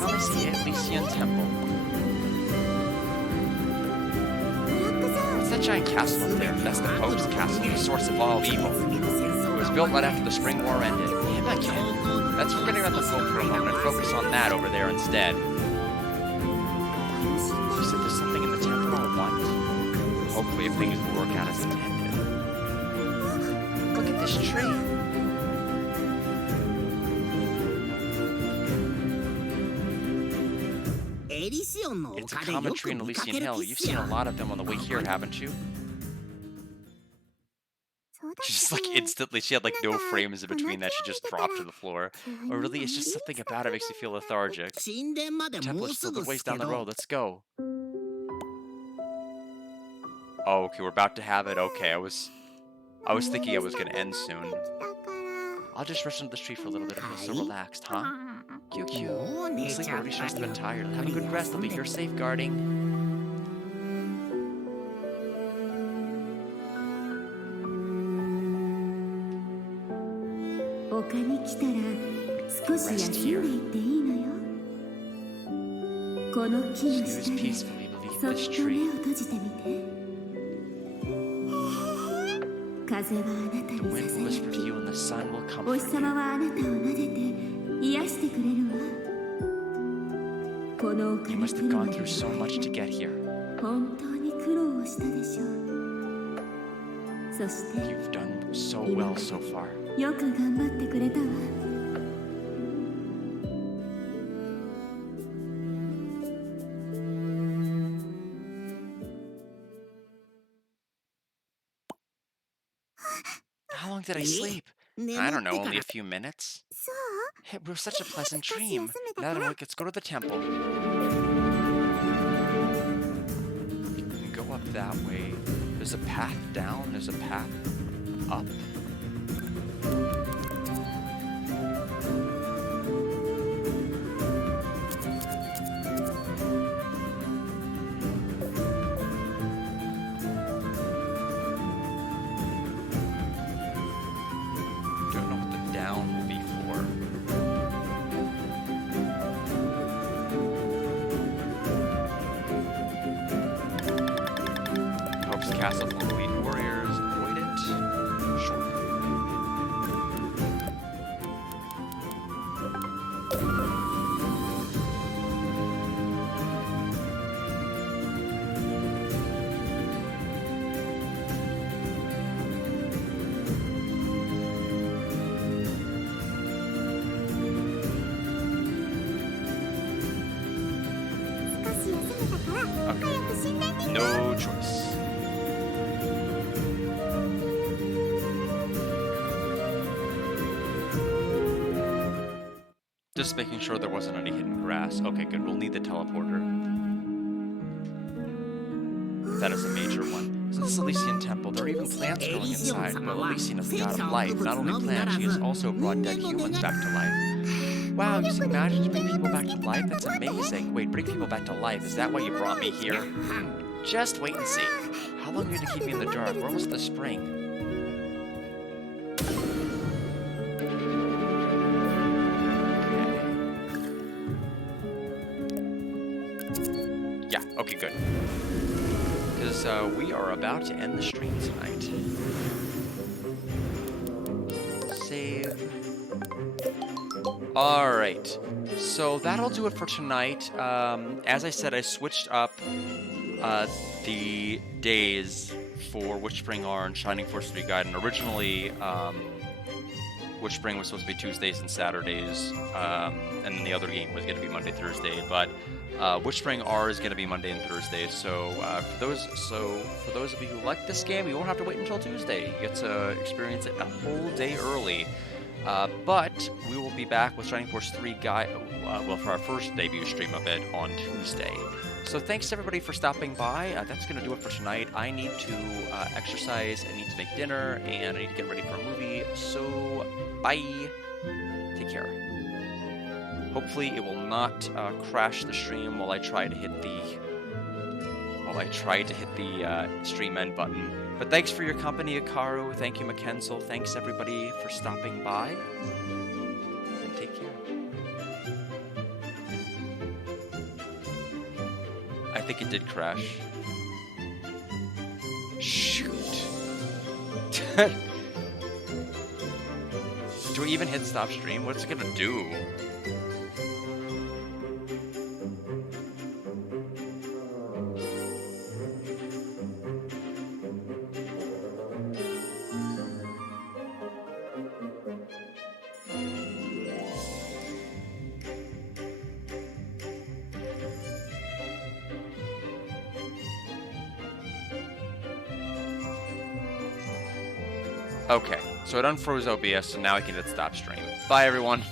Now we see Elysian Temple. What's that giant castle up there? That's the Pope's castle, the source of all evil. It was built right after the Spring War ended. Damn again. Let's forget about the Pope for a moment and focus on that over there instead. You said there's something in the temple or what? Hopefully if things will work out as intended. Look at this tree. It's a common tree in Elysian Hill. You've seen a lot of them on the way here, haven't you? She just like instantly, she had like no frames in between that, she just dropped to the floor. Or really, it's just something about it makes you feel lethargic. The temple is still the ways down the road, let's go. Oh, okay, we're about to have it. Okay, I was thinking it was gonna end soon. I'll just rush into the street for a little bit. I feel so relaxed, huh? QQ. Sleep already shows have been tired. Have a good rest. I'll be here safeguarding. Rest here. Snooze peacefully beneath this tree. The wind will whisper to you and the sun will comfort you. You must have gone through so much to get here. You've done so well so far. How long did I sleep? I don't know, only a few minutes. It was such a pleasant dream. Now that I'm awake, let's go to the temple. You can go up that way. There's a path down, there's a path up. Don't know what the down will be for. Pope's castle full of elite warriors. Avoid it. Sure. Okay. No choice. Just making sure there wasn't any hidden grass. Okay, good. We'll need the teleporter. That is a major one. So this is Elysian Temple. There are even plants growing inside. Well, Elysian is the god of life. Not only plants, she has also brought dead humans back to life. Wow, using magic to bring people back to life? That's amazing. Wait, bring people back to life? Is that why you brought me here? Just wait and see. How long are you going to keep me in the dark? We're almost at the spring. Okay. Yeah, okay, good. Because we are about to end the stream tonight. Save. Alright, so that'll do it for tonight. As I said, I switched up the days for WitchSpring R and Shining Force 3 Guide, and originally WitchSpring was supposed to be Tuesdays and Saturdays, and then the other game was going to be Monday, Thursday, but WitchSpring R is going to be Monday and Thursday, so for those of you who like this game, you won't have to wait until Tuesday. You get to experience it a whole day early. But we will be back with Shining Force 3 Guide, well, for our first debut stream of it on Tuesday. So thanks everybody for stopping by. That's going to do it for tonight. I need to exercise, I need to make dinner, and I need to get ready for a movie. So, bye. Take care. Hopefully it will not crash the stream while I try to hit the stream end button. But thanks for your company, Akaru. Thank you, Mackenzel. Thanks everybody for stopping by. And take care. I think it did crash. Shoot. Do we even hit stop stream? What's it gonna do? Okay, so it unfroze OBS, so now I can hit stop stream. Bye, everyone.